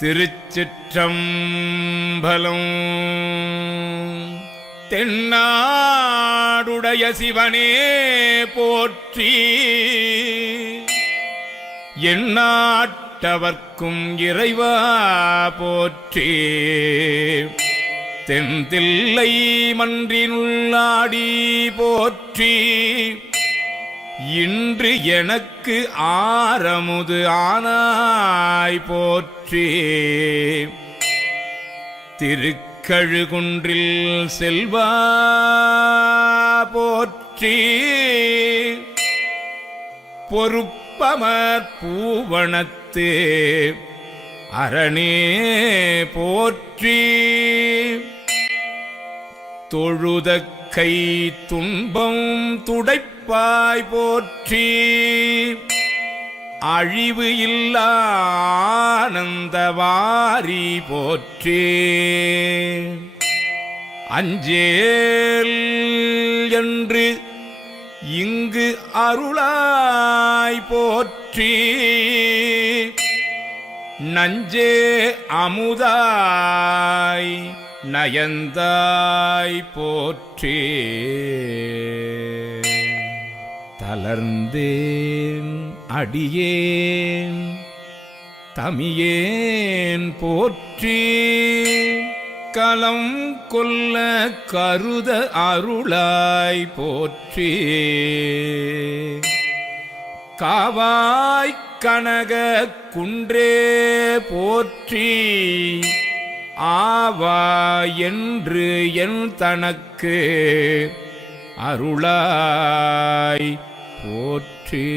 திருச்சிற்றம்பலம். தென்னாடுடைய சிவனே போற்றி, எந்நாட்டவர்க்கும் இறைவா போற்றி. தென்தில்லை மன்றினுள்ளாடி போற்றி, இன்று எனக்கு ஆரமுது ஆனாய் போற்றி. திருக்கழுகுன்றில் செல்வா போற்றி, பொறுப்பமர் பூவனத்து அரணே போற்றி. தொழுத கை துன்பம் துடைப்பாய் போற்றி, அழிவு இல்லா ஆனந்தவாரி போற்றி. அஞ்சேல் என்று இங்கு அருளாய் போற்றி, நஞ்சே அமுதாய் நயந்தாய் போற்றி. தளர்ந்தேன் அடியேன் தமியேன் போற்றி, கலம் கொல்ல கருத அருளாய் போற்றி. காவாய் கனக குன்றே போற்றி, ஆவா என்று என் தனக்கு அருளாய் போற்றி.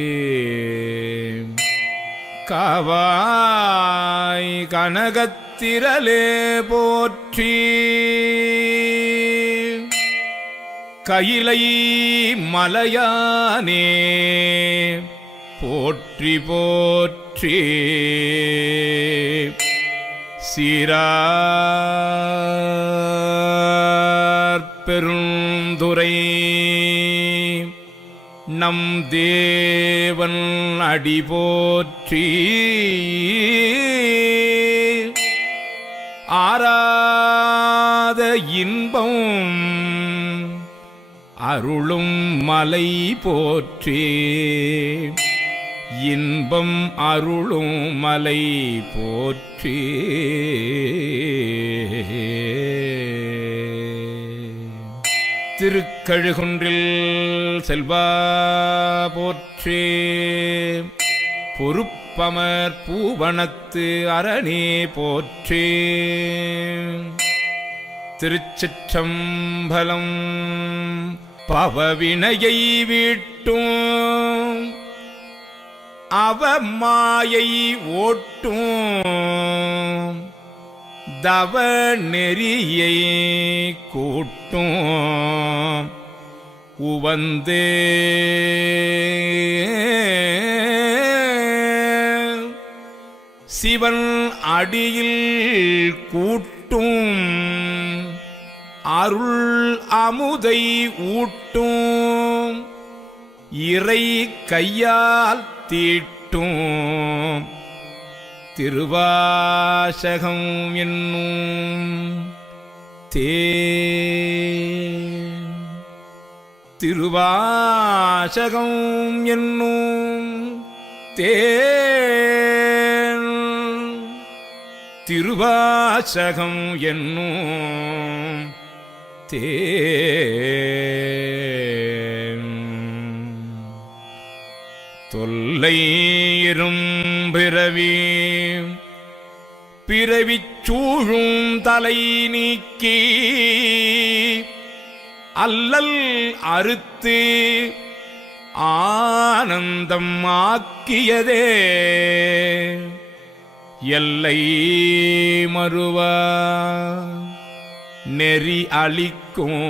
காவாய் கனகத்திரளே போற்றி, கயிலை மலையானே போற்றி போற்றி. சீரார் பெருந்துரை நம் தேவன் அடி போற்றி, ஆராத இன்பம் அருளும் மலை போற்றி, இன்பம் அருளும் மலை போற்றி. திருக்கழுகுன்றில் செல்வா போற்றி, பொறுப்பமர் பூவனத்து அரணே போற்றி. திருச்சிற்றம்பலம். பவவினையை வீட்டும் அவமாயை ஓட்டும், தவ நெறியை கூட்டும், உவந்தே சிவன் அடியில் கூட்டும், அருள் அமுதை ஊட்டும், இறை கையால் தீட்டும், திருவாசகம் என்னும் திருவாசகம் என்னும் திருவாசகம் என்னும் தொல்லை இரும்பிறவி பிறவிச் சூழும் தலை நீக்கி, அல்லல் அறுத்து ஆனந்தம் ஆக்கியதே, எல்லை மறுவா நெறி அளிக்கும்,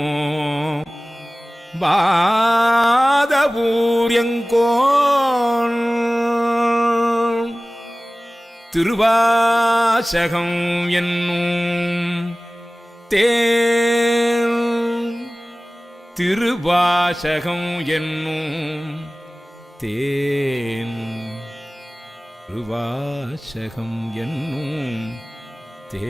பாதபூரியங்கோன் திருவாசகம் என்னும் திருவாசகம் என்னும் தேன் திருவாசகம் என்னும் தே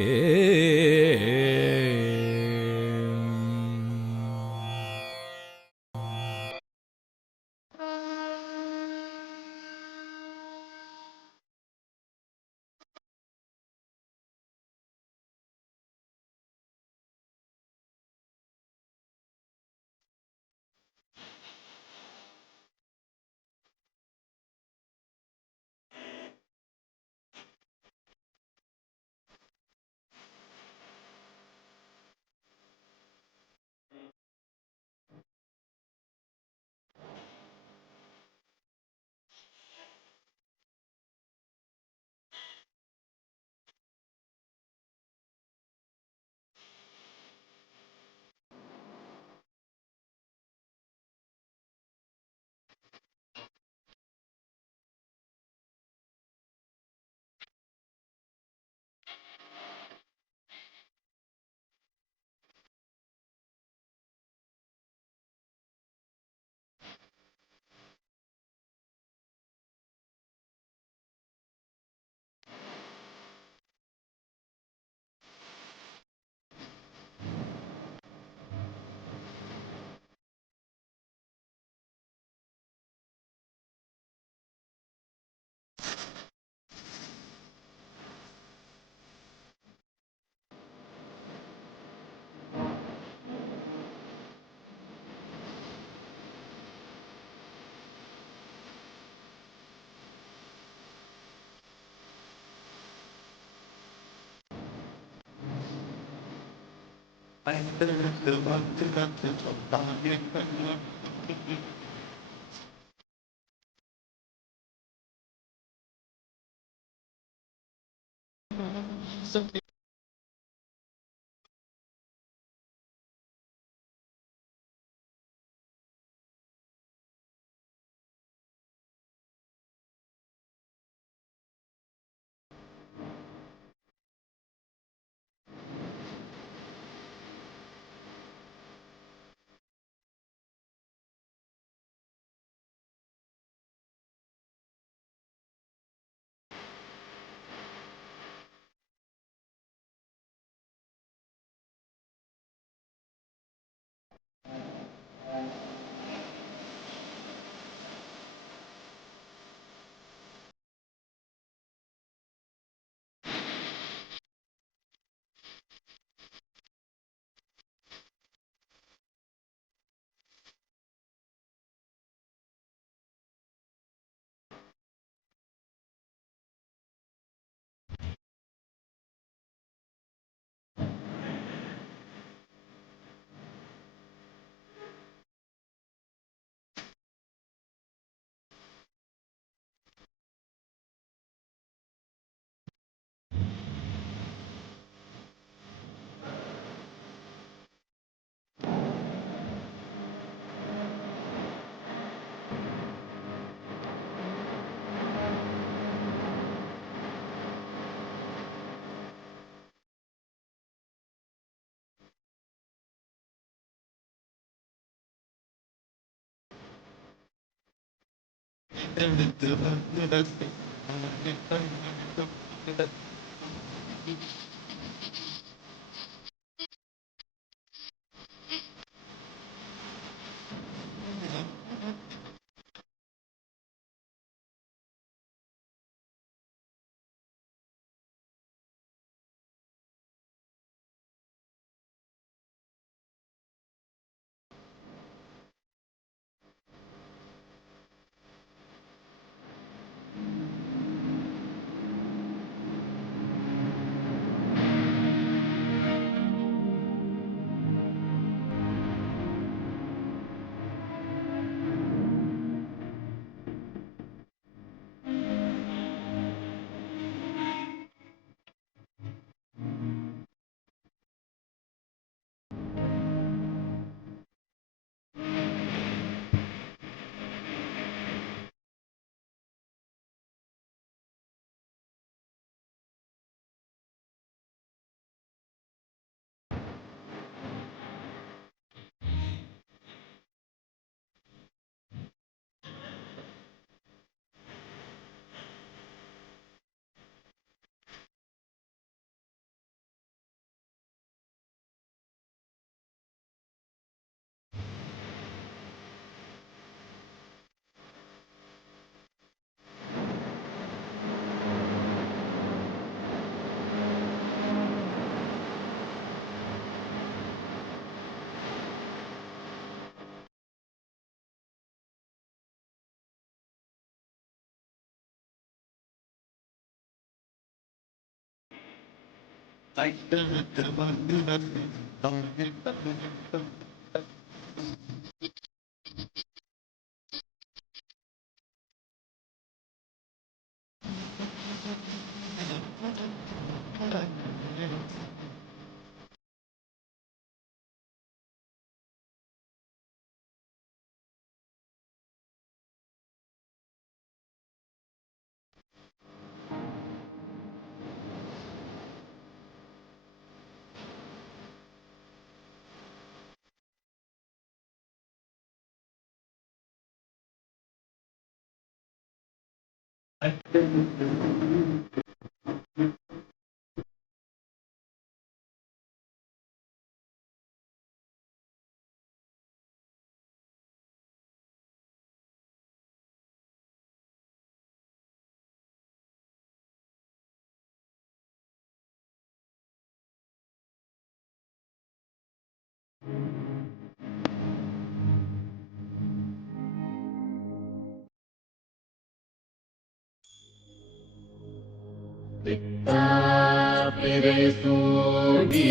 பிறை சூடி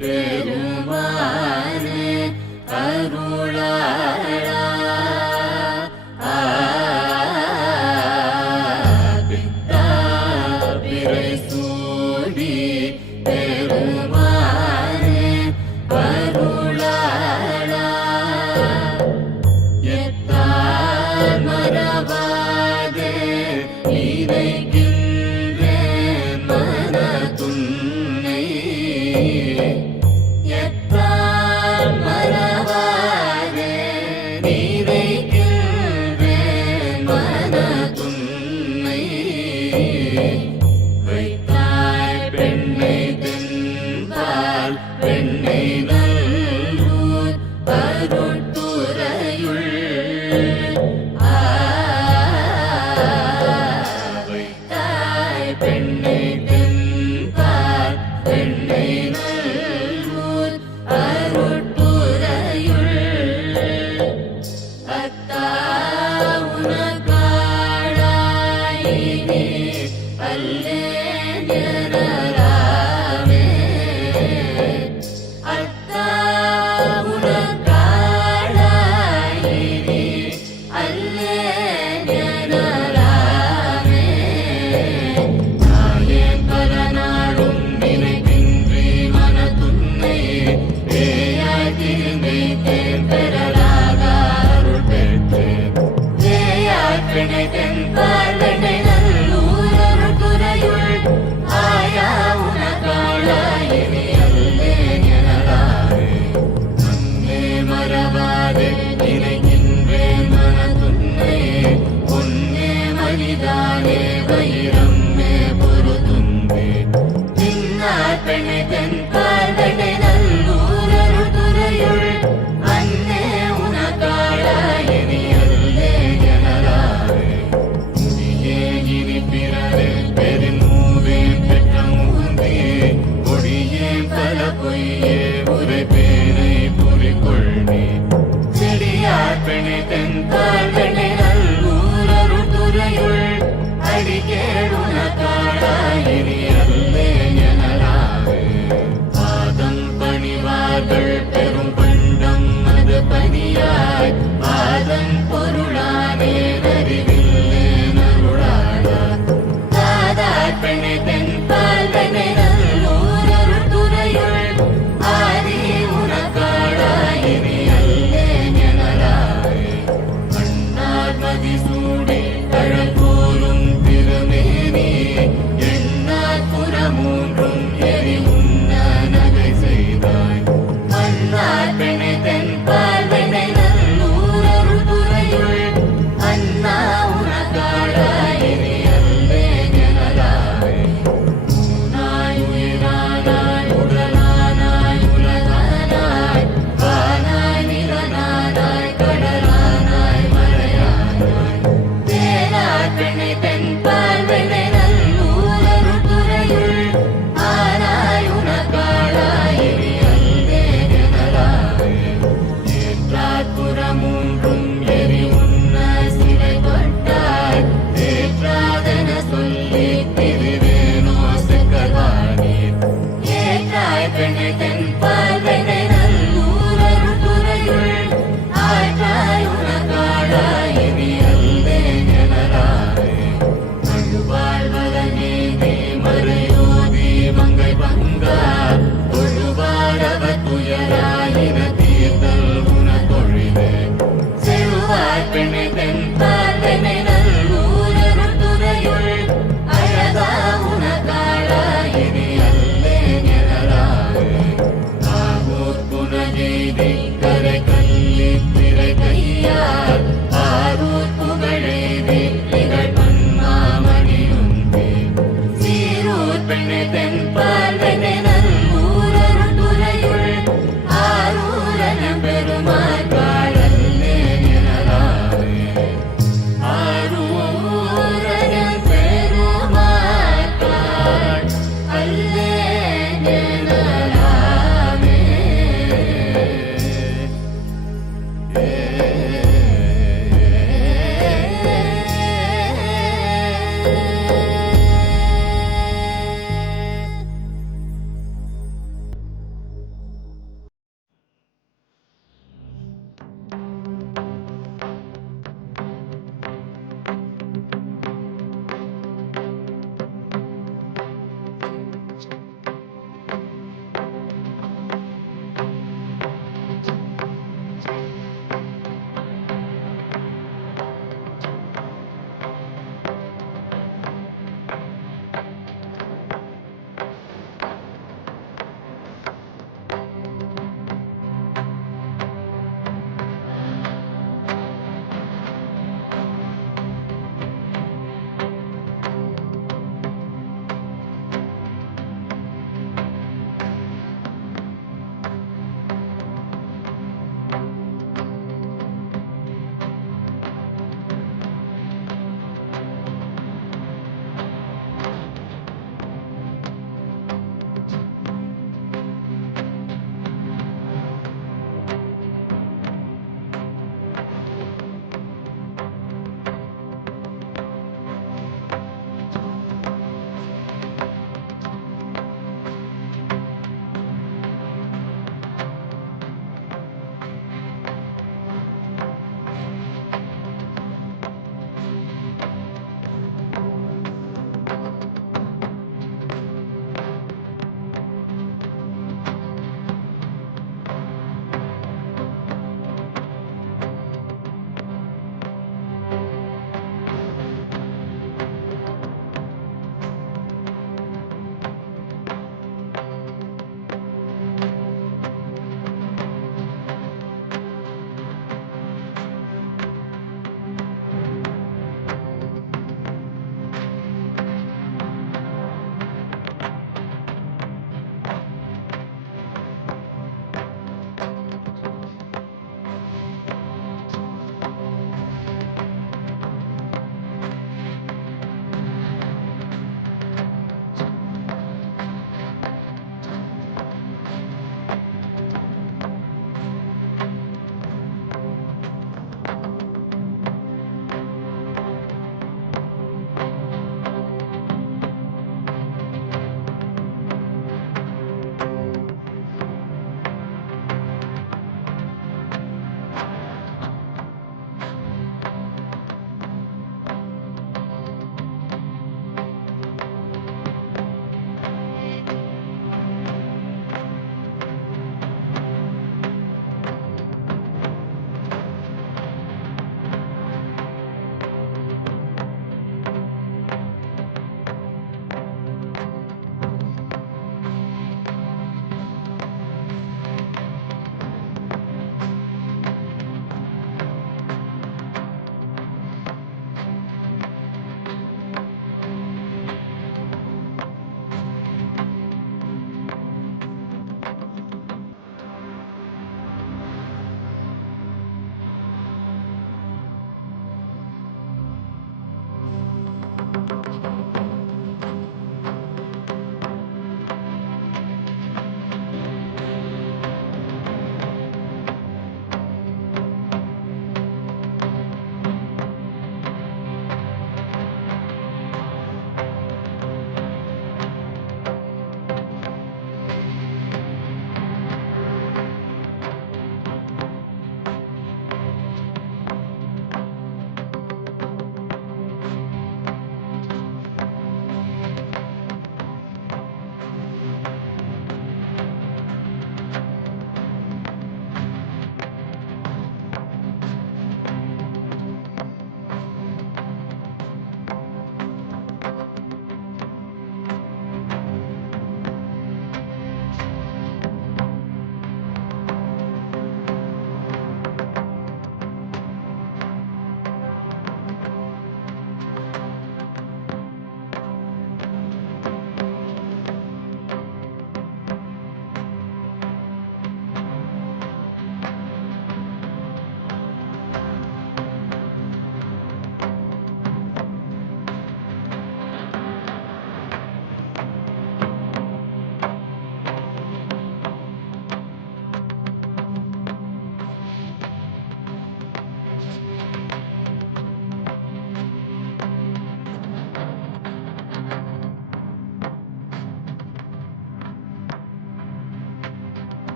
பெருமானே அருளாளா பித்தா பிறை சூடி பெருமானே அருளாளா எத்தார் மரபாதே இறைக்கு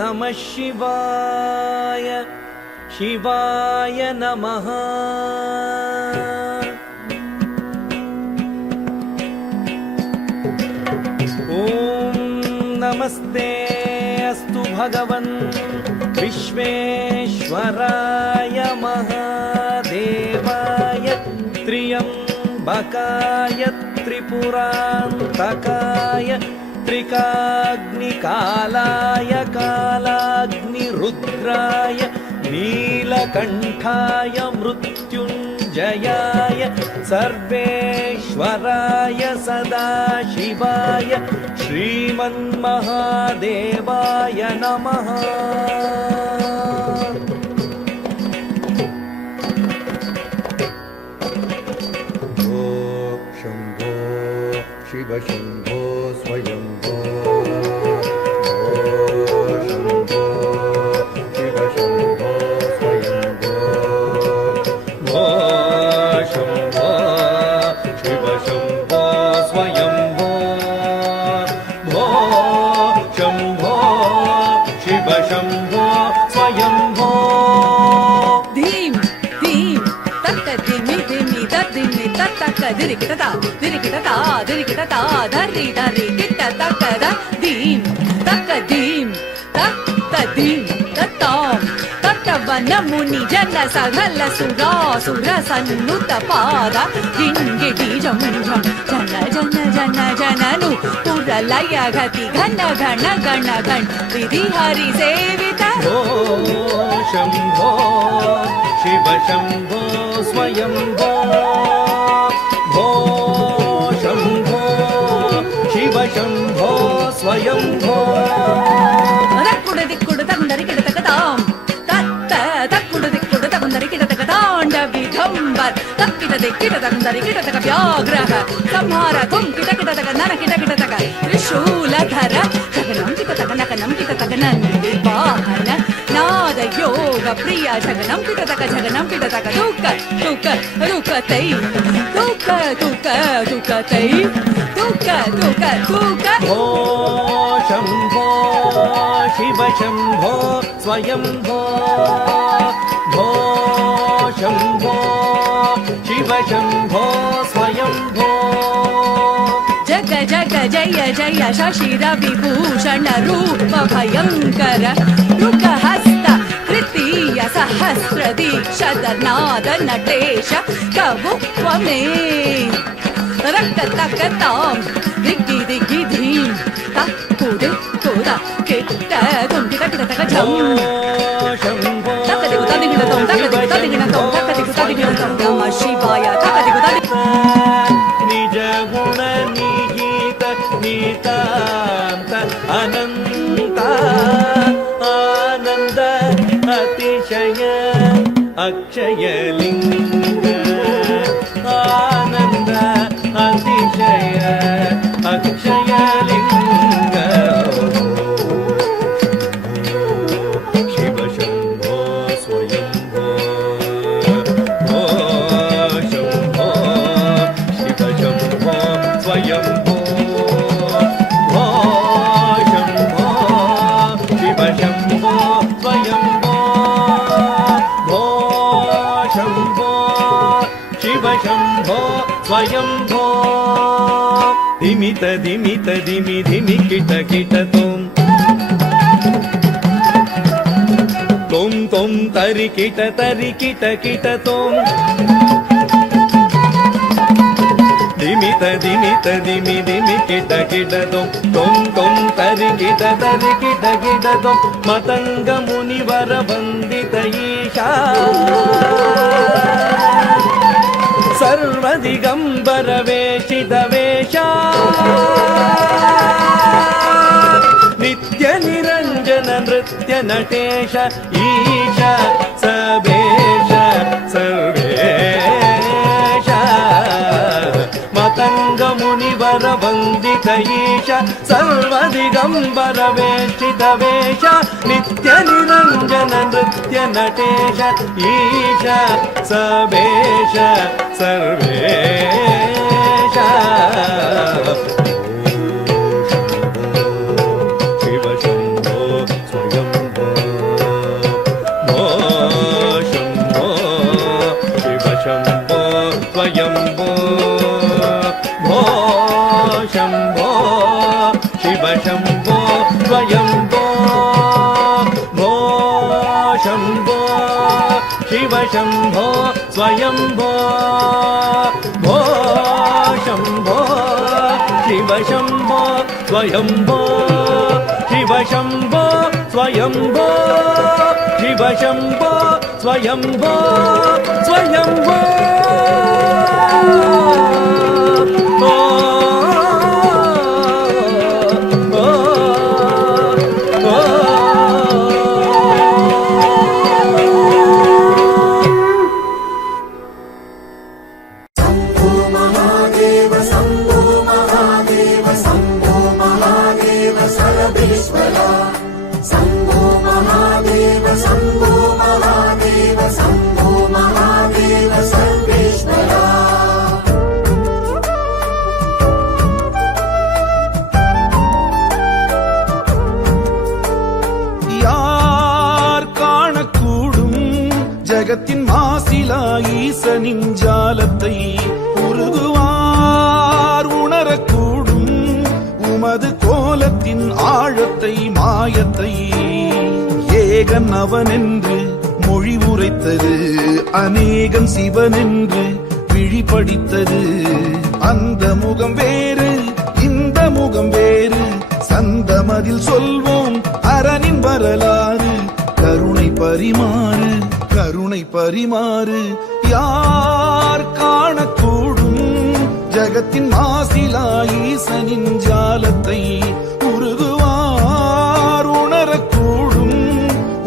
नमः शिवाय शिवाय नमः। ॐ नमस्ते अस्तु भगवन् विश्वेश्वराय महादेवाय त्र्यम्बकाय त्रिपुरान्तकाय त्रिकाग्निकालाय कालाग्निरुद्राय नीलकण्ठाय मृत्युञ्जयाय सर्वेश्वराय सदाशिवाय श्रीमन्महादेवाय नमः। शम्भो शिव शम्भो स्वयम्भो शम्भो शिव शम्भो स्वयम्भो शम्भो शिव शम्भो स्वयम्भो शम्भो शिव शम्भो स्वयम्भो। धीम धीम तत्त धिमि धिमि तद्धिमि तत्तक दिरिकिटता दिरिकिटता दिरिकिटता धरि धरि किट्ट तक ध धीम तक धीम तत्त धीम तत्तां तत्तवन मुनि जन सघल सुरा सुर सन्नुत पाद गिङ्गिटि झं झं जन जन जन जननु पुरलय गति घन घन गण गण विधि हरि सेवित शम्भो शिव शम्भो स्वयम्भो शम्भो शिव शम्भो स्वयम्भो। தக்குடு திக்குடு தகுந்தரி கிடத்தகதாம் தத்த தக்குடு திக்குடு தகுந்தரி கிடத்தகதாண்ட விதம்பர் தக்கிடதை கிட தகுந்தரி கிடத்தக வியாகிரக சம்ஹார தும் கிட கிடத்தக நன கிட கிடத்தக திரிசூலதர ஜகனம் கிடத்தக நகனம் கிடத்தக நந்தி வாகன நாத யோக பிரியா ஜகனம் கிடத்தக தூக்க தூக்க தூக்கத்தை தூக்க தூக்க தூக்கத்தை தூக்க தூக்க தூக்க शम्भो शिव शम्भो स्वयम्भो शम्भो शिव शम्भो स्वयम्भो। जग जग जय जय शशिर विभूषण रूप भयंकर रुकहस्त तृतीय सहस्र दीक्षद नाद नटेश कवुक्वमे रक्ततकतां दिग्गि दिग्गि धीं तक्कुदि कुद किट्ट तुं किट किट तक झं शम्भो तकदिगु तदिगिणतं तकदिगु तदिगिणतं तकदिगु तदिगिणतं नमः शिवाय तकदिगु तदि निज गुण निहित नितान्त अनन्त आनन्द अतिशय अक्षय लिंग आनन्द अतिशय अक्षय लिंग शिव शम्भो स्वयम्भो शम्भो शिव शम्भो स्वयम्भो शम्भो शिव शम्भो स्वयम्भो शम्भो शिव शम्भो स्वयम्भो। धिमित धिमित धिमि धिमि किट किट तुम तुम तुम तरि किट किट तुम धिमित धिमित धिमि धिमि किट किट तुम तुम तरि किट तुम मतंग मुनिवर वंदित ईशा सर्वदिगंबर वेशित वेशा नित्य निरंजन नृत्य नटेश ईश सबेश सर्वेश मतंग मुनिवर वंदित ईश सर्वदिगंबर वेशित वेश नित्य निरंजन नृत्य नटेश ईश सबेश सर्वेश शिव शम्भो स्वयं शम्भो स्वयम्भो भो शम्भो शिव शम्भो स्वयम्भो शिव शम्भो स्वयम्भो शिव शम्भो स्वयम्भो स्वयम्भो ஜகத்தின் மாசிலா ஈசனின் ஜாலத்தை உருகுவார் உணரக்கூடும் உமது கோலத்தின் ஆழத்தை மாயத்தை ஏகன் அவனென்று மொழி உரைத்தது அநேகன் சிவனென்று விழிபடித்தது அந்த முகம் வேறு இந்த முகம் வேறு சந்தமதில் சொல்வோம் அரணின் வரலாறு கருணை பரிமாறு கருணை பரிமாறு யார் காணக்கூடும் ஜகத்தின் மாசிலா ஈசனின் ஜாலத்தை உருகுவார் உணரக்கூடும்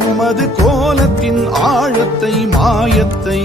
உமது கோலத்தின் ஆழத்தை மாயத்தை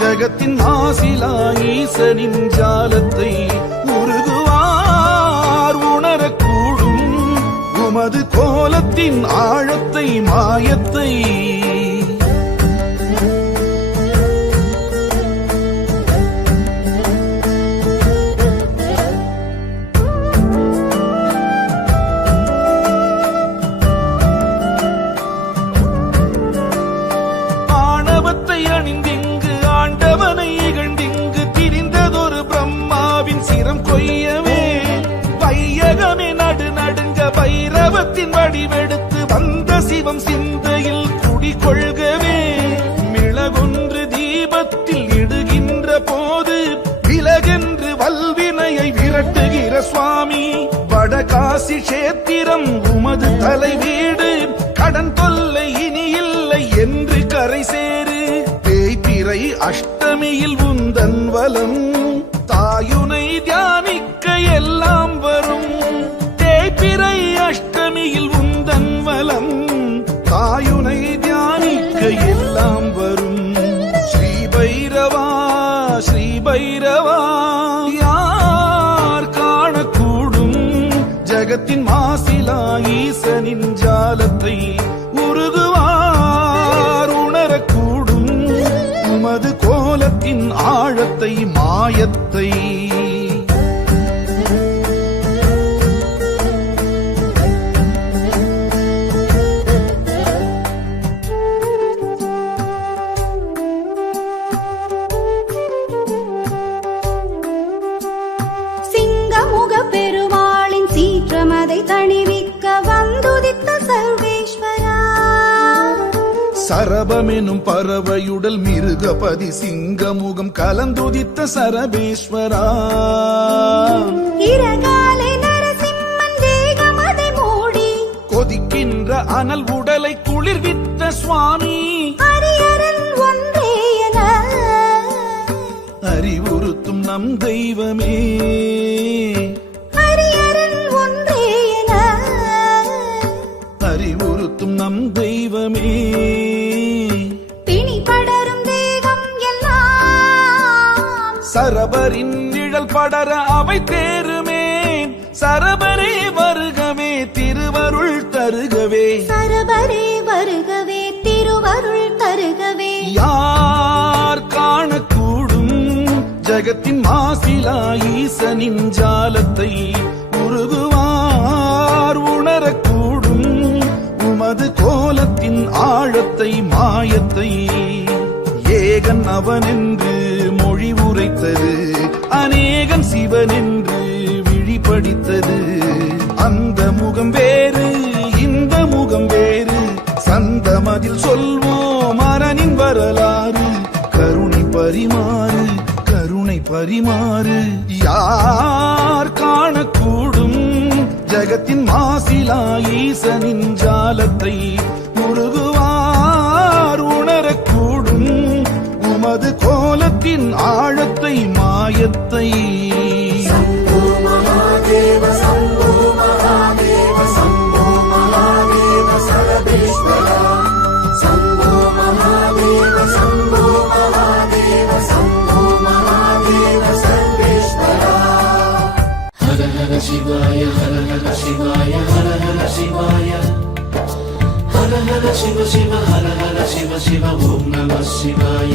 ஜகத்தின் மாசிலா ஈசனின் ஜாலத்தை உருகுவார் உணரக்கூடும் உமது கோலத்தின் ஆழத்தை மாயத்தை பைரவத்தின் வடிவெடுத்து வந்த சிவம் சிந்தையில் குடிகொள்கவே மிளகொன்று தீபத்தில் இடுகின்ற போது விலகென்று வல்வினையை விரட்டுகிற சுவாமி வடகாசி கஷேத்திரம் உமது தலை வீடு கடன் தொல்லை இனி இல்லை என்று கரை சேரு தேய்பிறை அஷ்டமியில் உந்தன் வலம் தாயுனை தியானிக்க எல்லாம் வரும் பிறை அஷ்டமியில் உந்தன் வலம் தாயுனை தியானிக்க எல்லாம் வரும் ஸ்ரீ பைரவா ஸ்ரீ பைரவா யார் காணக்கூடும் ஜகத்தின் மாசிலா ஈசனின் ஜாலத்தை உருகுவார் உணரக்கூடும் உமது கோலத்தின் ஆழத்தை மாயத்தை சரபமெனும் பறவையுடல் மிருகபதி சிங்கமுகம் கலந்துதித்த சரபேஸ்வரா இரகாலை நரசிம்மன் தேகமதை மூடி கொதிக்கின்ற அனல் உடலை குளிர்வித்த சுவாமி அரியரன் ஒன்றே என அறிவுறுத்தும் நம் தெய்வமே அரியரன் ஒன்றே என அறிவுறுத்தும் நம் தெய்வமே பிணி படரும் தேகம் எல்லாம் சரபரின் நிழல் படர அவை தேருமே சரபரே வருகவே திருவருள் தருகவே சரபரே வருகவே திருவருள் தருகவே யார் காணக்கூடும் ஜகத்தின் மாசிலா ஈசனின் ஜாலத்தை உருகுவார் உணரக்கூடும் உமது கோலத்தின் ஆழத்தை மாயத்தை ஏகன் அவனென்று மொழி உரைத்தது அநேகன் சிவனென்று விழி படித்தது அந்த முகம் வேறு இந்த முகம் வேறு சந்தமதில் சொல்வோம் அரணின் வரலாறு கருணை பரிமாறு கருணை பரிமாறு யார் காணக்கூடும் ஜகத்தின் மாசிலா ஈசனின் ஜாலத்தை முருகுவார் உணரக்கூடும் உமது கோலத்தின் ஆழத்தை மாயத்தை शिवाय हर हर शिवाय हर हर शिवाय हर हर शिव शिव हर हर शिव शिव ओम नमः शिवाय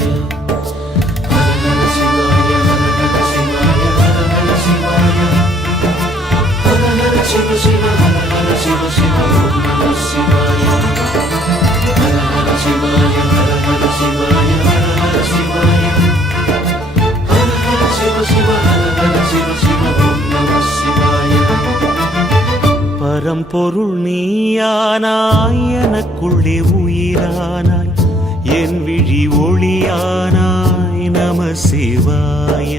हर हर शिवाय हर हर शिवाय हर हर शिवाय हर हर शिव शिव हर हर शिव शिव ओम नमः शिवाय हर हर शिवाय हर हर शिवाय हर हर शिवाय हर हर शिव शिव हर हर शिव शिव ओम नमः शिवाय பரம்பொருள் நீயானாய் எனக்குள்ளே உயிரானாய் என் விழி ஒளியானாய் நம சிவாய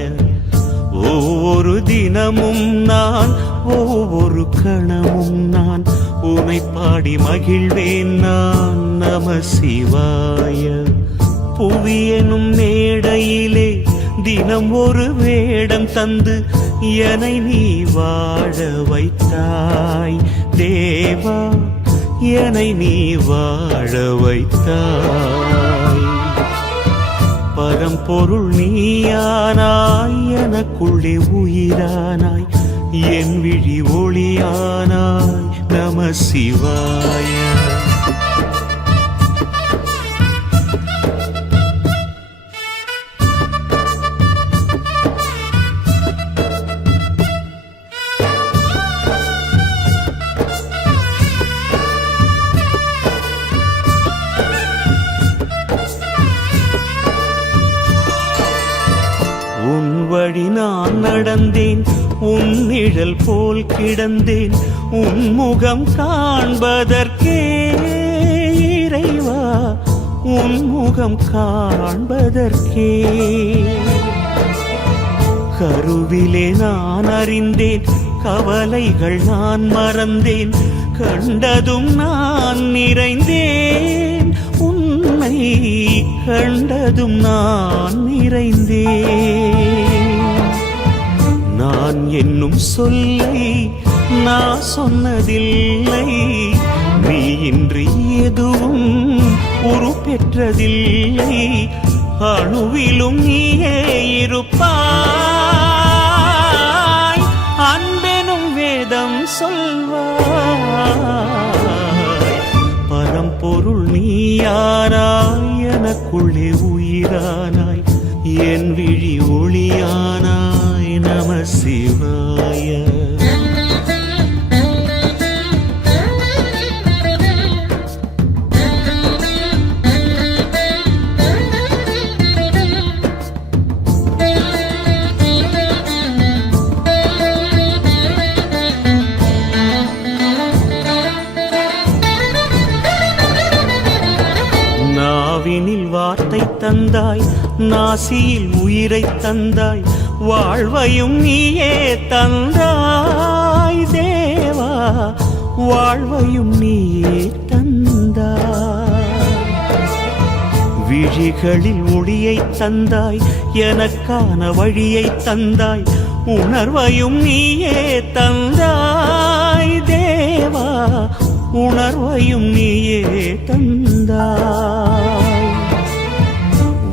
ஒவ்வொரு தினமும் நான் ஒவ்வொரு கணமும் நான் உனை பாடி மகிழ்வேன் நான் நம சிவாய புவியெனும் மேடையிலே தினம் ஒரு வேடம் தந்து என்னை நீ வாழ வைத்தாய் தேவா என்னை நீ வாழ வைத்தாய் பரம்பொருள் நீயானாய் எனக்குள்ளே உயிரானாய் என் விழி ஒளியானாய் நம சிவாய உன் வழி நான் நடந்தேன் உன் நிழல் போல் கிடந்தேன் உன் முகம் காண்பதற்கே இறைவா உன் முகம் காண்பதற்கே கருவிலே நான் அறிந்தேன் கவலைகள் நான் மறந்தேன் கண்டதும் நான் நிறைந்தேன் உன்னை கண்டதும் நான் நிறைந்தேன் நான் என்னும் சொல்லை நான் சொன்னதில்லை நீ இன்றி எதுவும் உருப்பெற்றதில்லை அணுவிலும் நீயே இருப்பாய் அன்பெனும் வேதம் சொல்வாய் பரம்பொருள் நீயானாய் எனக்குள்ளே உயிரானாய் என் விழி ஒளியானாய் நம சிவாய தந்தாய், நாசியில் உயிரை தந்தாய், வாழ்வையும் நீயே தந்தாய் தேவா, வாழ்வையும் நீயே தந்தாய். விழிகளில் ஒளியை தந்தாய், எனக்கான வழியை தந்தாய், உணர்வையும் நீயே தந்தாய் தேவா, உணர்வையும் நீயே தந்தாய்.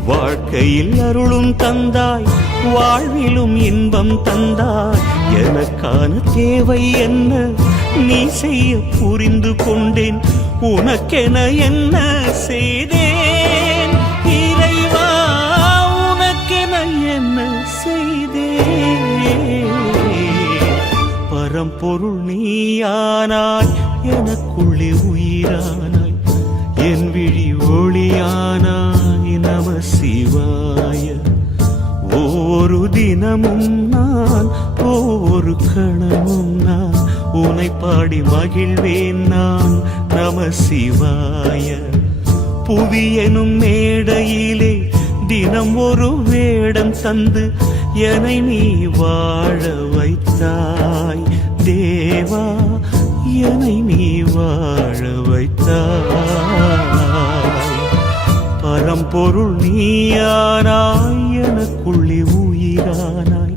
வாழ்க்கையில் அருளும் தந்தாய், வாழ்விலும் இன்பம் தந்தாய். எனக்கான தேவை என்ன நீ செய்ய புரிந்து கொண்டேன், உனக்கென என்ன செய்தேன் இறைவா, உனக்கென என்ன செய்தேன். பரம்பொருள் நீயானாய், எனக்குள்ளே உயிரானாய், என் விழி ஒளியானாய். நம சிவாய. ஒவ்வொரு தினமும் நான், ஒவ்வொரு கணமும் நான் உனை பாடி மகிழ்வேன் நான். நம சிவாய. புவி எனும் மேடையிலே தினம் ஒரு வேடம் தந்து என்னை நீ வாழ வைத்தாய் தேவா, என்னை நீ வாழ வைத்தாய். பரம்பொருள் நீயானாய், எனக்குள்ளே உயிரானாய்,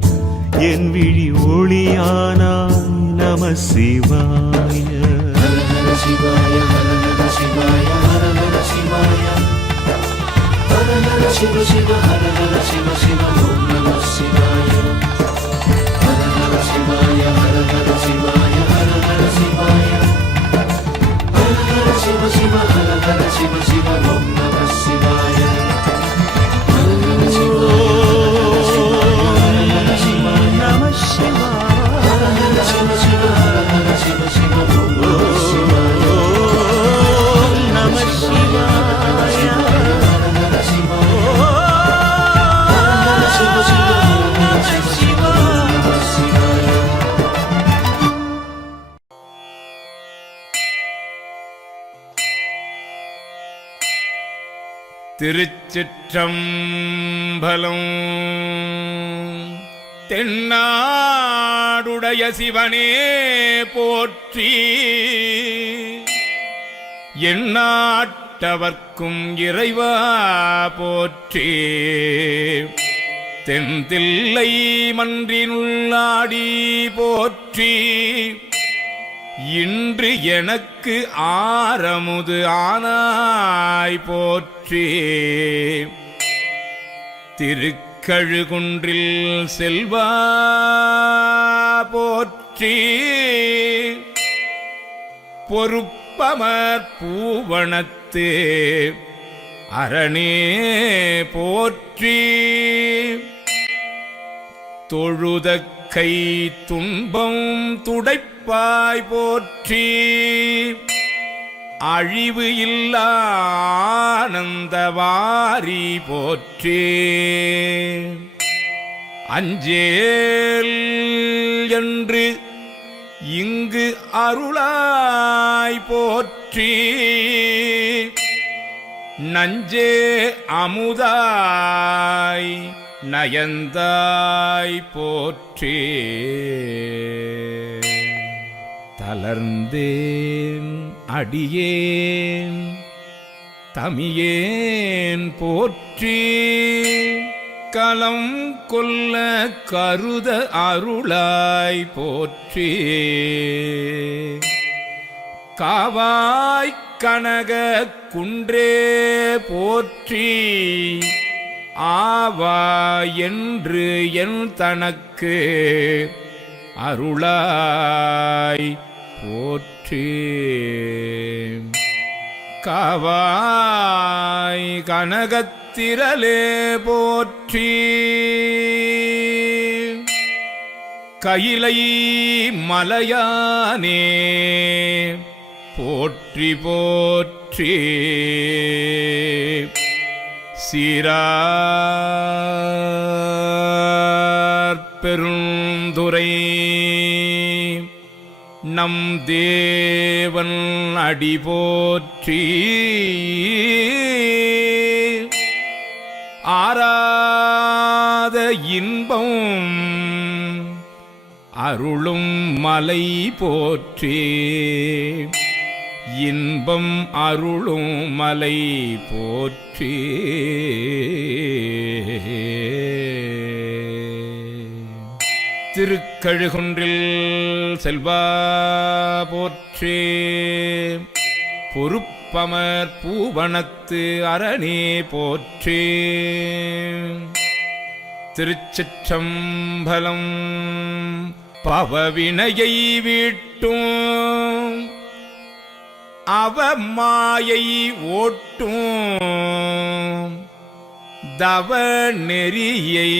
என் விழி ஒளியானாய். நம சிவாய. ஹர ஹர சிவாய, ஹர ஹர சிவாய, ஹர ஹர சிவாய. ஹர ஹர சிவ சிவ, ஹர ஹர சிவ சிவ, ஓம் நம சிவாய. ஹர ஹர சிவாய, ஹர ஹர சிவாய, ஹர ஹர சிவாய. ஹர ஹர சிவ சிவ, ஹர ஹர சிவ சிவ, ஓம் நம சிவாய. ஹர ஹர சிவாய, ஹர ஹர சிவாய, நம சிவாய. ஹர ஹர சிவ சிவ, ஹர ஹர சிவ சிவ, ஓம் நம சிவாய. நம சிவாய. ஹர ஹர சிவாய, ஹர ஹர சிவ சிவ, ஹர ஹர சிவ சிவ, ஓம் நம சிவாய. திருச்சிற்றம்பலம். தென்னாடுடைய சிவனே போற்றி, எந்நாட்டவர்க்கும் இறைவா போற்றி. தென்தில்லை மன்றினுள்ளாடி போற்றி, இன்று எனக்கு ஆரமுது ஆனாய் போற்றி. திருக்கழுகுன்றில் செல்வா போற்றி, பொறுப்பமர் பூவனத்து அரணே போற்றி. தொழுத கை துன்பம் துடைப்பாய் போற்றி, அழிவு இல்லா ஆனந்தவாரி போற்றி. அஞ்சேல் என்று இங்கு அருளாய் போற்றி, நஞ்சே அமுதாய் நயந்தாய் போற்றி. தளர்ந்தேன் அடியேன் தமியேன் போற்றி, கலம் கொல்ல கருத அருளாய் போற்றி. காவாய் கனக குன்றே போற்றி, ஆவா என்று என் தனக்கு அருளாய் போற்றி. காவாய் கனகத்திரளே போற்றி, கையிலை மலையானே போற்றி போற்றி. சீரார் பெருந்துரை நம் தேவன் அடி போற்றி, ஆராத இன்பம் அருளும் மலை போற்றி. இன்பம் அருளும் மலை போற்றி. திருக்கழுகுன்றில் செல்வா போற்றி. பொறுப்பமர் பூவனத்து அரணே போற்றி. திருச்சிற்றம்பலம். பவவினையை வீட்டும் அவமாயை ஓட்டும் தவ நெறியை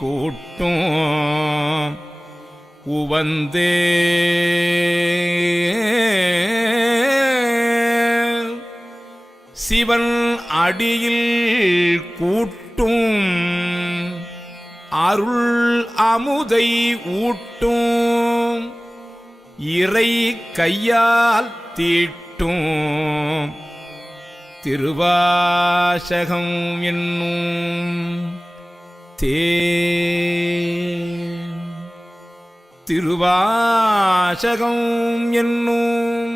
கூட்டும் உவந்தே சிவன் அடியில் கூட்டும் அருள் அமுதை ஊட்டும் இறை கையால் தீட்டும் திருவாசகம் என்னும் திருவாசகம் என்னும்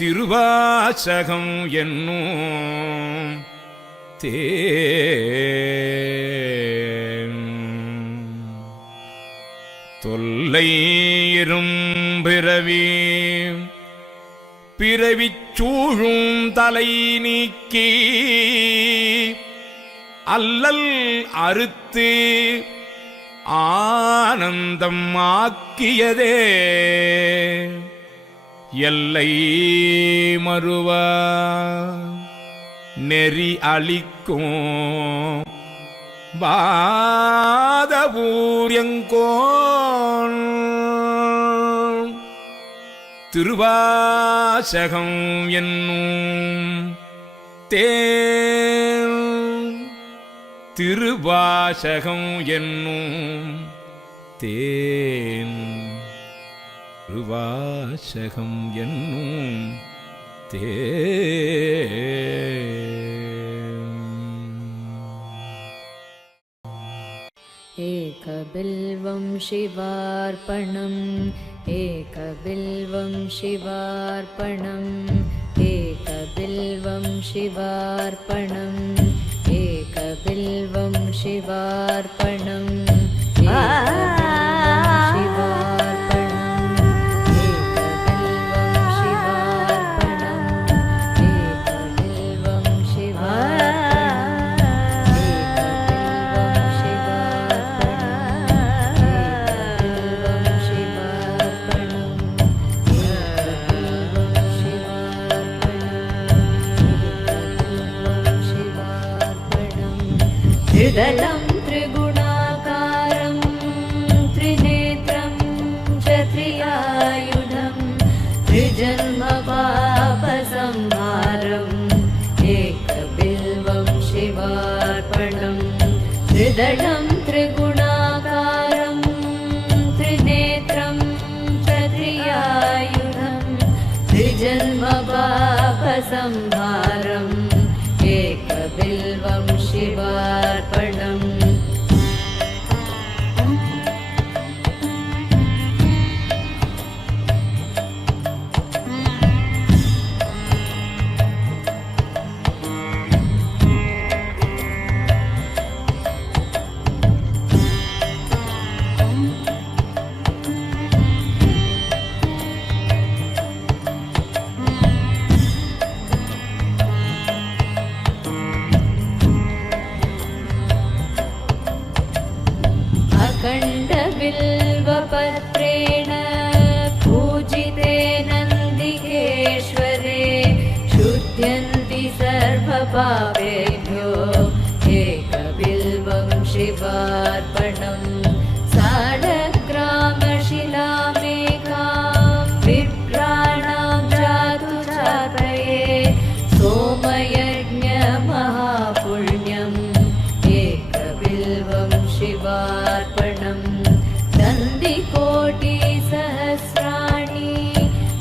திருவாசகம் என்னும் தொல்லை இரும்பிறவி பிறவிச் சூழும் தலை நீக்கி அல்லல் அறுத்து ஆனந்தம் ஆக்கியதே எல்லை மறுவா நெறி அளிக்கும் பாதபூரியங்கோன் திருவாசகம் என்னும் திருவாசகம் என்னும் திருவாசகம் என்னும் एकबिल्वं शिवार्पणम् एकबिल्वं शिवार्पणम् एकबिल्वं शिवार्पणम् एकबिल्वं शिवार्पणम् त्रिदलं त्रिगुणाकारं त्रिनेत्रं च त्रियायुधं त्रिजन्मपापसंहारम् एकबिल्वं शिवार्पणम् त्रिदलं त्रिगुणाकारं त्रिनेत्रं च त्रियायुधं त्रिजन्मपापसंहारम् एकबिल्वं शिवार्पणम् अखण्डबिल्वपत्रेण पूजिते नन्दिकेश्वरे शुध्यन्ति सर्वपापेभ्यो एकबिल्वं शिवार्पणम् सालग्रामशिलामेकां विप्राणां जातु जातये सोमयज्ञमहापुण्यम् एकबिल्वं शिवार्पणम् नन्दिकोटिसहस्राणि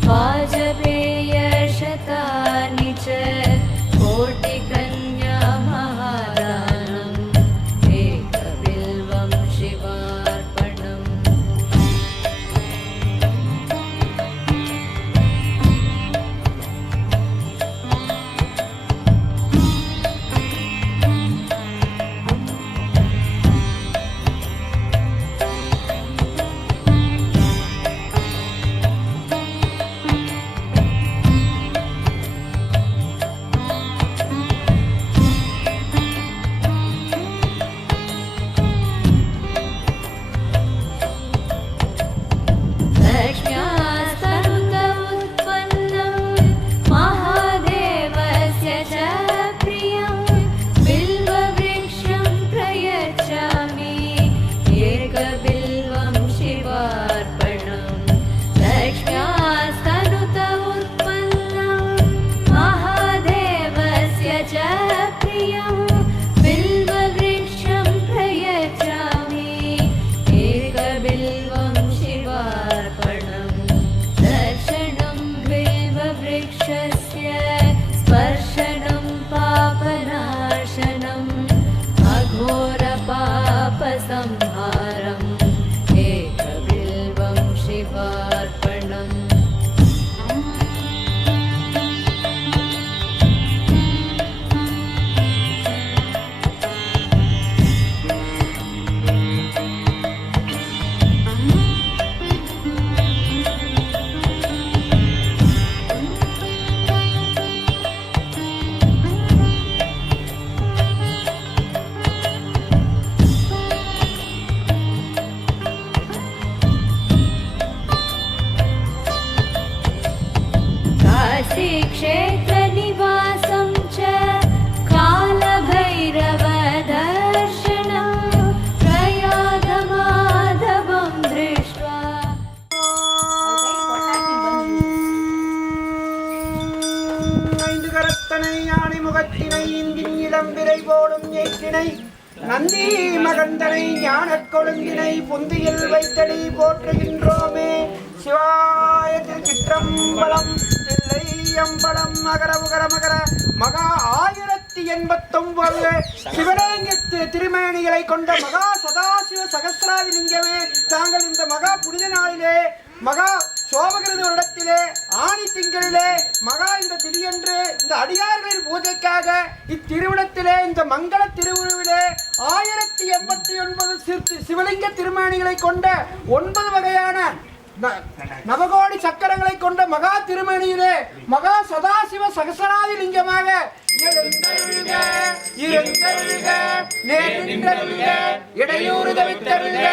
वाजपेयशतानि च प्रियं बिल्ववृक्षं प्रयच्छामि एकबिल्वं शिवार्पणम् दर्शनं बिल्ववृक्षस्य स्पर्शनं पापनाशनम् अघोरपापसंहारम् एकबिल्वं शिवार्पणम् काशीक्षेत्रनिवासं च कालभैरवदर्शनं प्रयागमाधवं दृष्ट्वा ஐந்து கரத்தனை யானை முகத்தினை இந்தின் இளம்பிரை போடும் ஏற்றினை நந்தி மகந்தனை ஞானக் கொழுந்தினை புந்தியில் வைத்தடி போற்றுகின்றோமே. சிவாய திருச்சிற்றம்பலம் தில்லை அம்பலம் மகர உகர மகர மகா 1089 சிவலிங்கத்து திருமேனிகளை கொண்ட மகா சதாசிவ சகஸ்ராதி லிங்கமே, தாங்கள் இந்த மகா புனித நாளிலே மகா சோபகிருத வருடத்திலே ஆணி திங்களிலே மகா இந்த திரியன்று இந்த அடியார்களின் பூஜைக்காக இத்திருவிடத்திலே இந்த மங்கள திருவுருவிலே 1089 சிவலிங்க திருமேனிகளை கொண்ட 9 வகையான நவகோடி சக்கரங்களை கொண்ட மகா திருமணியிலே மகா சதாசிவ சகசராதி லிங்கமாக இடையூறு தவித்தருள்க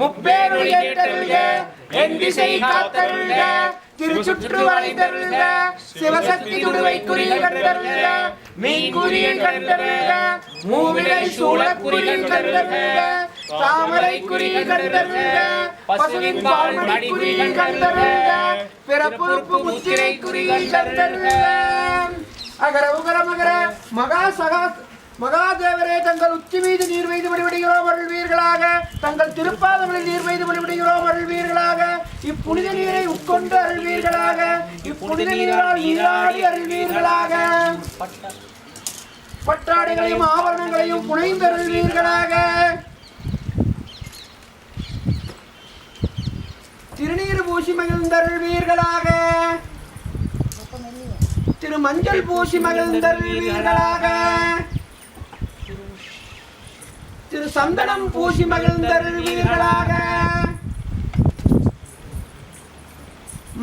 முப்பேருள் ஏற்றருள்க என் திசை காத்தருள்க திருச்சுற்று வளைத்தருள்க சிவசக்தி துடுவை குறி கண்டருள்க மீன்குறி கண்டருள்க மூவிலை சூழக்குறி கண்டருள்க தாமரை குறி கண்டருள்க பசுவின் பால்மடி குறி கண்டருள்க பிறப்புறுப்பு முத்திரை குறி கண்டருள்க. அகர உகர மகர மகாதேவரே, தங்கள் உச்சி மீது நீர் வைத்து வழிபடுகிறோம் அருள்வீர்களாக. தங்கள் திருப்பாதங்களில் நீர் வைத்து வழிபடுகிறோம் அருள்வீர்களாக. இப்புனித நீரை உட்கொண்டு அருள்வீர்களாக. இப்புனித நீரால் நீராடி அருள்வீர்களாக. பட்டாடைகளையும் ஆபரணங்களையும் புனைந்து அருள்வீர்களாக. திருநீர் பூசி மகிழ்ந்தருள்வீர்களாக. திரு மஞ்சள் பூசி மகிழ்ந்தருள்வீர்களாக. திரு சந்தனம் பூசி மகிழ்ந்தருள்வீர்களாக.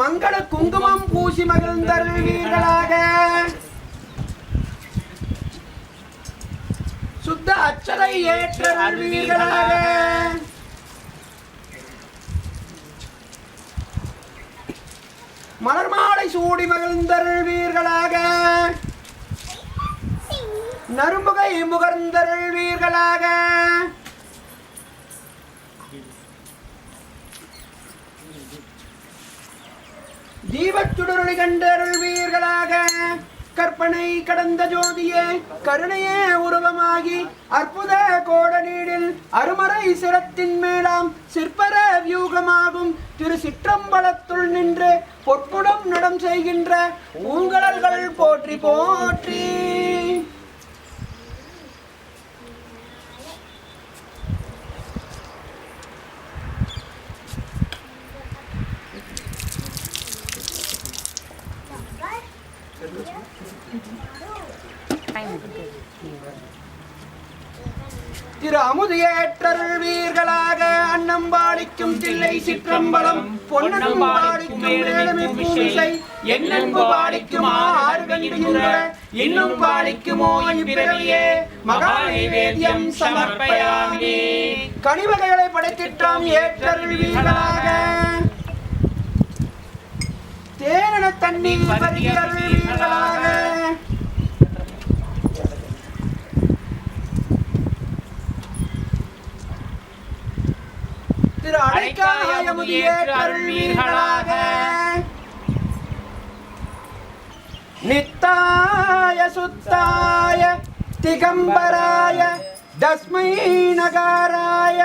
மங்கள குங்குமம் பூசி மகிழ்ந்தருள்வீர்களாக. சுத்த அச்சதை ஏற்றருள்வீர்களாக. மலர்மாலை சூடி மகிழ்ந்தருள்வீர்களாக. நறுமுகை முகர்ந்தருள்வீர்களாக. தீபச்சுடரொளி கண்டருள்வீர்களாக. கற்பனை கடந்த ஜோதியே, கருணையே உருவமாகி அற்புத கோட நீடில் அருமறை சிரத்தின் மேலாம் சிற்பர வியூகமாகும் திரு சிற்றம்பலத்துள் நின்று பொற்புடம் நடம் செய்கின்ற பூங்கலர்கள் போற்றி போற்றி. திரு அமுது ஏற்றருள்வீர்களாக. அன்னம்பாடிக்கும் தில்லை சிற்றம்பலம் பொன்னம்பாடிக்கும் வேதமிசை என்னன்பு பாடிக்குமா ஆர்கண்டின்ற இன்னும் பாடிக்குமோ இப்பிறவியே மகா நைவேத்யம் சமர்ப்பயாமி. கனிவகைகளை படைத்திட்டாம் ஏற்றருள்வீர்களாக. தேனென தண்ணீர் பருகியருள்வீர்களாக. திரு அடைக்காய முதியேற்றருள்வீர்களாக. நித்தாய சுத்தாய திகம்பராய தஸ்மை நகாராய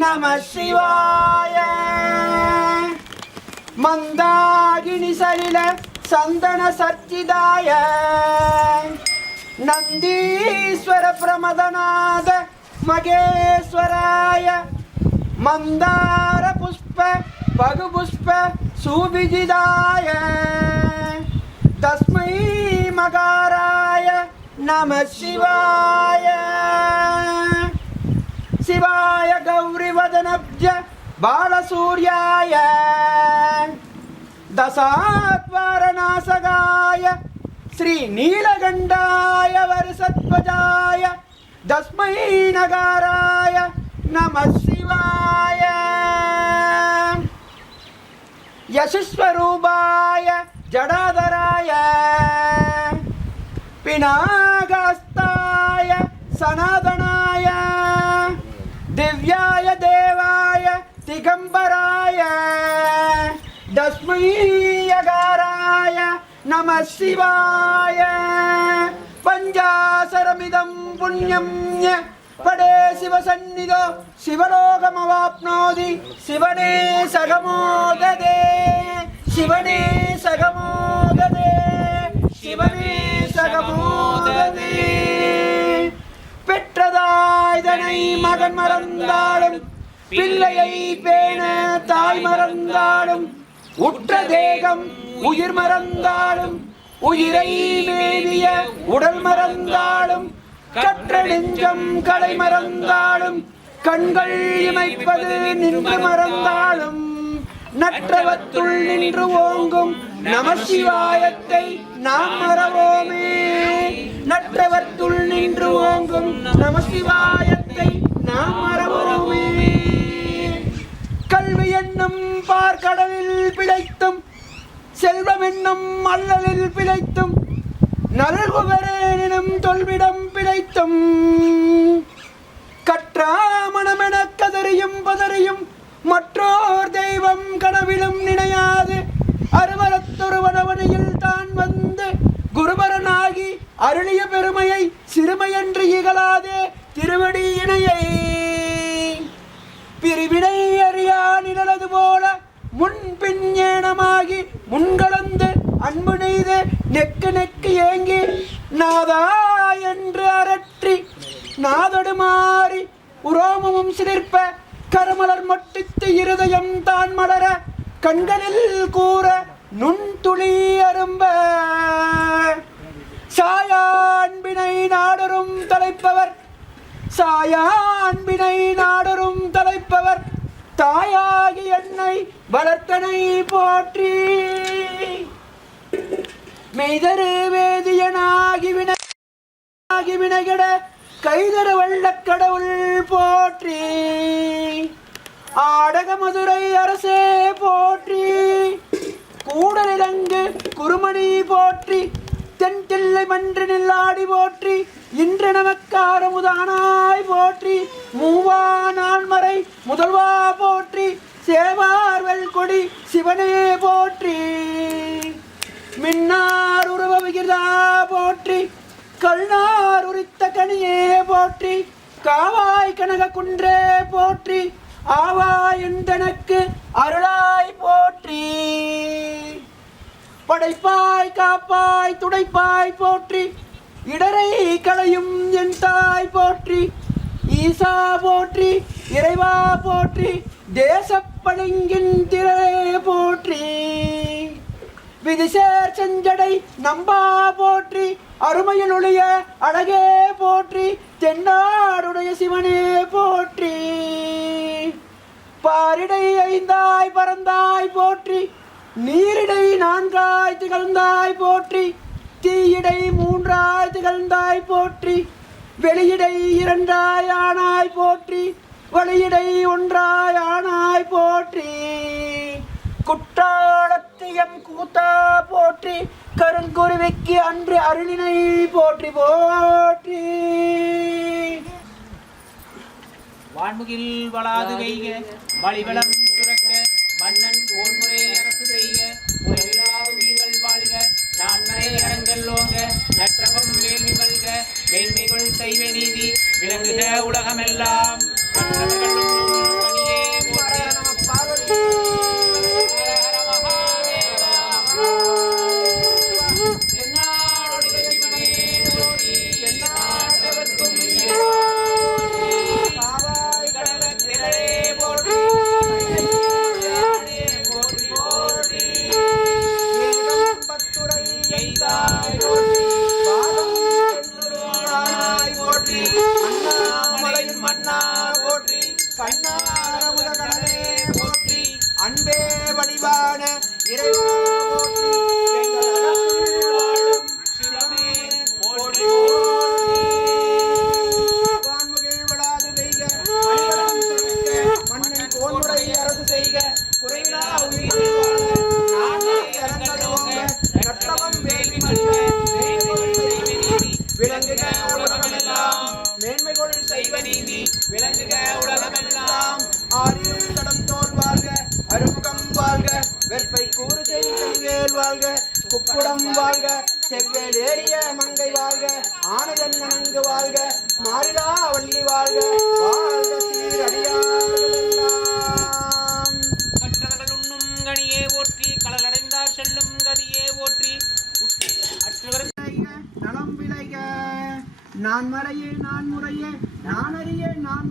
நம சிவாய மந்தாகினி சலில சந்தன சர்ச்சிதாய நந்தீஸ்வர பிரமதநாத மகேஸ்வராய மந்தார புஷ்ப பகு புஷ்ப சுவிஜிதாய தஸ்மை மகாராய நம சிவாய சிவாய கௌரி வதனப்ஜ பாலசூர்யாய தசாத்வாரநாசகாய ஸ்ரீ நீலகண்டாய வருஷத்வஜாய தஸ்மை நகாராய நம சிவாய யசஸ்வரூபாய ஜடாதராய பினாகஸ்தாய சனாதனாய திவ்யாய தேவாய திகம்பராய தஸ்மை யகாராய நம சிவாய பஞ்சாசரமிதம் புண்ணியம் படே சிவசந்நிதோ சிவலோகமவாப்னோதி சிவனே சகமோததே சிவனே சகமோததே சிவனே சகமோததே பெற்றதாய்தனை மகன் மறந்தாலும் பிள்ளையை பேண தாய் மறந்தாலும் உற்ற தேகம் உயிர் மறந்தாலும் உயிரை மேவிய உடல் மறந்தாலும் கற்ற நெஞ்சம் கலை மறந்தாலும் கண்கள் இமைப்பது நின்று மறந்தாலும் நற்றவத்துள் நின்று ஓங்கும் நம சிவாயத்தை நாம் மறவோமே நற்றவத்துள் நின்று ஓங்கும் நம சிவாயத்தை நாம் மறவோமே கல்வி என்னும் பார்க்கடலில் பிழைத்தும் செல்வம் என்னும் அல்லலில் பிழைத்தும் நல்குவரேனும் தொல்விடம் பிழைத்தும் கற்றாமணமென கதறியும் பதறியும் மற்றோர் தெய்வம் கனவிலும் நினையாது அருவரத்தொருவனவனியில் தான் வந்து குருபரனாகி அருளிய பெருமையை சிறுமையன்று இகழாதே திருவடி இணையை பிரிவினை அறியா நிழலது போல முன்பின் ஏனமாகி முன்கலந்து அன்பு நெய்து நெக்கு நெக்கு ஏங்கி நாதா என்று அரற்றி நாதடு மாறி உரோமமும் சிலிர்ப்ப கருமலர் மொட்டித்து இருதயம் தான் மலர கண்களில் கூற நுண்துளி அரும்ப சாயான்பினை நாடரும் தலைப்பவர் சாயான்பினை நாடரும் தலைப்பவர் தாயாகி என்னை வளர்த்தனை போற்றி மெய்தரு வேதியனாகி வினைகட கைதரு வள்ளக் கடவுள் போற்றி ஆடக மதுரை அரசே போற்றி கூடலிலங்கு குருமணி போற்றி தென் தில்லை மன்று நில்லாடி போற்றி இன்று நமக்கார முதானாய் போற்றி மூவா நான்மறை முதல்வா போற்றி சேவார்வல் கொடி சிவனே போற்றி மின்னார் உருவ விகிதா போற்றி கல்நார் உரித்த கனியே போற்றி காவாய் கனக குன்றே போற்றி ஆவாய் எந்தனக்கு அருளாய் போற்றி படைப்பாய் காப்பாய் துடைப்பாய் போற்றி இடரை களையும் என் தாய் போற்றி ஈசா போற்றி இறைவா போற்றி தேசப்பழுங்கின் திரளே போற்றி விதிசேர் செஞ்சடை நம்பா போற்றி அருமையில் ஒளிய அழகே போற்றி தென்னாடுடைய சிவனே போற்றி பாரிடை ஐந்தாய் பறந்தாய் போற்றி நீரிடை நான்காய் திகழ்ந்தாய் போற்றி தீயிடை மூன்றாய் திகழ்ந்தாய் போற்றி வெளியிடை இரண்டாய் ஆனாய் போற்றி வழியிடை ஒன்றாய் ஆனாய் போற்றி குற்றாலத்தியம் கூத்தா போற்றி கருங்குருவிக்கு அன்று அருளினை போற்றி போற்றி வான்முகில் வளாது வைக வழிவளம் சுரக்க மன்னன் போர்முறை அரசு செய்க உலகிலா உயிர்கள் வாழ்க நான்மறை அரங்கல் ஓங்க நற்றகம் வேள்வி வல்க வேள்விகள் விளங்குக உலகமெல்லாம் மற்றவர்கள் உண்ணும் கனியே போற்றி. நம பார்வதி ஹர மகாதேவா. எந்நாடுடைய சிவனே போற்றி. எந்நாட்டவர்க்கும் காவாய் கடகத்திரளே போற்றி. போற்றி போற்றி. ஏகம் பத்துரை எய்தாய் போற்றி பாதம் ஆனாய் போற்றி. அண்ணாமலையின் மன்னா போற்றி. கண்ணாரமுத கடலே போற்றி. அன்பே வடிவான இறைவா போற்றி எங்கள் அகத்துள் வாழும் சிவமே போற்றி போற்றி. வான்முகில் விடாது பெய்க மணிவளம் சுரக்க மன்னன் கோன்முறை அரசு செய்க குறைவிலா உயிர் வாழ நாட்டை அரங்கல் ஓங்க நட்டவம் வேள்வி மல்க மேன்மைகொள் செய்வ நீதி விளங்குக உலகமெல்லாம் மேன்மைகொள் செய்வ நீதி விளங்குக உலகமெல்லாம். ஆறில் தடம் தோல் வாழ்க அருமுகம் வாழ்க வெற்பை கூறு செய்வேல் வாழ்க குக்குடம் வாழ்க செவ்வேல் ஏறிய மங்கை வாழ்க ஆனதன் நன்கு வாழ்க மாறிலா வள்ளி வாழ்க வாழ்க சீரடியார்கள் எல்லாம். கற்றவர்கள் உண்ணும் கனியே போற்றி. கடலடைந்தார் செல்லும் கதியே போற்றி. அற்றவர் நலம் விளைக நான் மறையே நான் முறையே நான் அறிய நான்